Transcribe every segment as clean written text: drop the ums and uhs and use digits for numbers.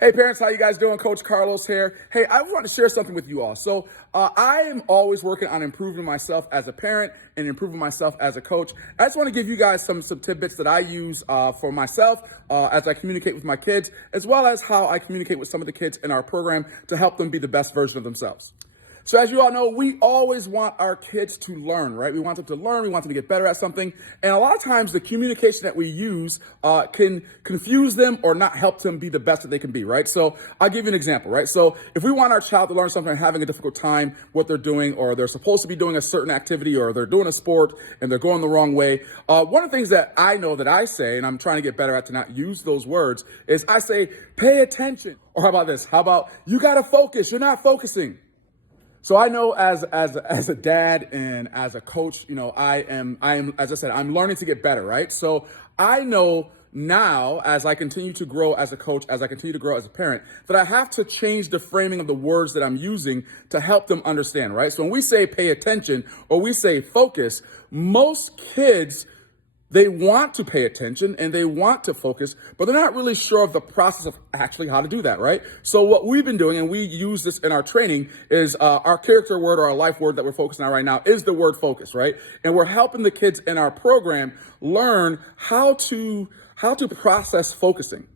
Hey parents, how you guys doing? Coach Carlos here. Hey, I want to share something with you all. So I am always working on improving myself as a parent and improving myself as a coach. I just want to give you guys some tidbits that I use for myself as I communicate with my kids, as well as how I communicate with some of the kids in our program to help them be the best version of themselves. So as you all know, we always want our kids to learn, right? We want them to learn. We want them to get better at something. And a lot of times the communication that we use can confuse them or not help them be the best that they can be, right? So I'll give you an example, right? So if we want our child to learn something and having a difficult time, what they're doing, or they're supposed to be doing a certain activity, or they're doing a sport and they're going the wrong way, one of the things that I know that I say, and I'm trying to get better at to not use those words, is I say, pay attention. Or how about this? How about, you got to focus. You're not focusing. So I know as a dad and as a coach, you know, I am, as I said, I'm learning to get better, right? So I know now, as I continue to grow as a coach, as I continue to grow as a parent, that I have to change the framing of the words that I'm using to help them understand, right? So when we say pay attention or we say focus, most kids, they want to pay attention and they want to focus, but they're not really sure of the process of actually how to do that, right? So what we've been doing, and we use this in our training, is our character word or our life word that we're focusing on right now is the word focus, right? And we're helping the kids in our program learn how to process focusing.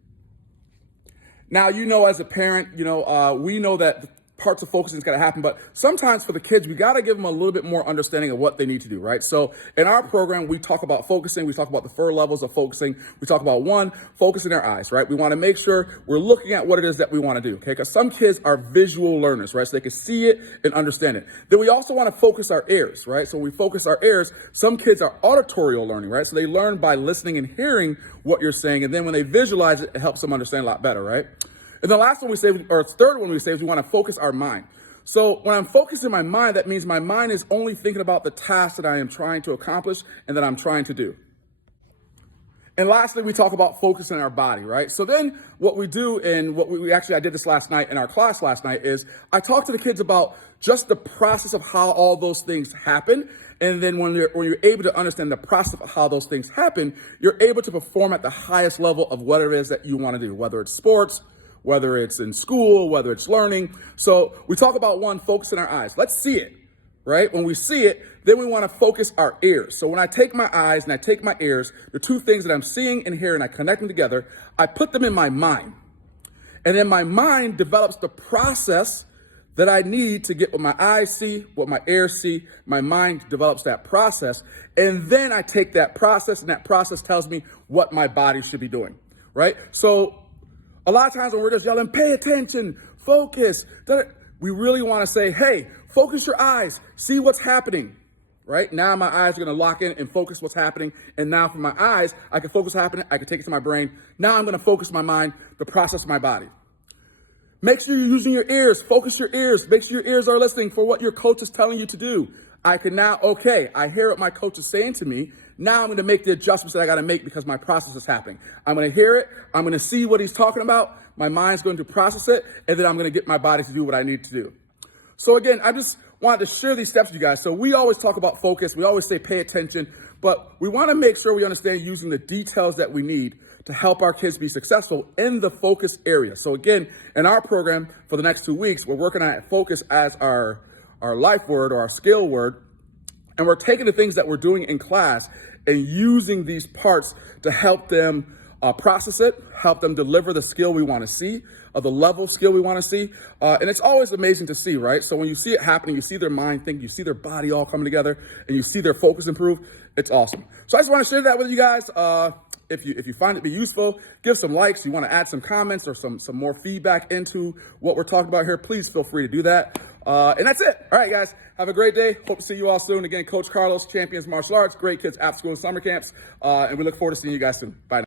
Now, you know, as a parent, you know, we know that parts of focusing is going to happen, but sometimes for the kids, we got to give them a little bit more understanding of what they need to do, right? So in our program, we talk about focusing. We talk about the 4 levels of focusing. We talk about 1, focusing their eyes, right? We want to make sure we're looking at what it is that we want to do, okay? Because some kids are visual learners, right? So they can see it and understand it. Then we also want to focus our ears, right? So when we focus our ears, some kids are auditorial learning, right? So they learn by listening and hearing what you're saying. And then when they visualize it, it helps them understand a lot better, right? And the last one we say, or third one we say, is we want to focus our mind. So when I'm focusing my mind, that means my mind is only thinking about the task that I am trying to accomplish and that I'm trying to do. And lastly, we talk about focusing our body, right? So then what we do, and what we actually, I did this last night in our class last night, is I talk to the kids about just the process of how all those things happen. And then when you're able to understand the process of how those things happen, you're able to perform at the highest level of whatever it is that you want to do, whether it's sports, whether it's in school, whether it's learning. So we talk about 1, focusing our eyes. Let's see it, right? When we see it, then we want to focus our ears. So when I take my eyes and I take my ears, the 2 things that I'm seeing and hearing, I connect them together, I put them in my mind. And then my mind develops the process that I need to get what my eyes see, what my ears see. My mind develops that process. And then I take that process, and that process tells me what my body should be doing, right? So a lot of times when we're just yelling, pay attention, focus, we really want to say, hey, focus your eyes, see what's happening, right? Now my eyes are going to lock in and focus what's happening. And now from my eyes, I can focus what's happening. I can take it to my brain. Now I'm going to focus my mind, the process of my body. Make sure you're using your ears. Focus your ears. Make sure your ears are listening for what your coach is telling you to do. I can now, okay, I hear what my coach is saying to me. Now I'm going to make the adjustments that I got to make because my process is happening. I'm going to hear it. I'm going to see what he's talking about. My mind's going to process it. And then I'm going to get my body to do what I need to do. So again, I just wanted to share these steps with you guys. So we always talk about focus. We always say pay attention, but we want to make sure we understand using the details that we need to help our kids be successful in the focus area. So again, in our program for the next 2 weeks, we're working on focus as our life word or our skill word. And we're taking the things that we're doing in class and using these parts to help them process it, help them deliver the skill we want to see, the level skill we want to see. And it's always amazing to see, right? So when you see it happening, you see their mind think, you see their body all coming together, and you see their focus improve, it's awesome. So I just want to share that with you guys. If you find it to be useful, give some likes. You want to add some comments or some more feedback into what we're talking about here, please feel free to do that. And that's it. All right, guys, have a great day. Hope to see you all soon. Again, Coach Carlos, Champions Martial Arts, Great Kids After School and Summer Camps. And we look forward to seeing you guys soon. Bye now.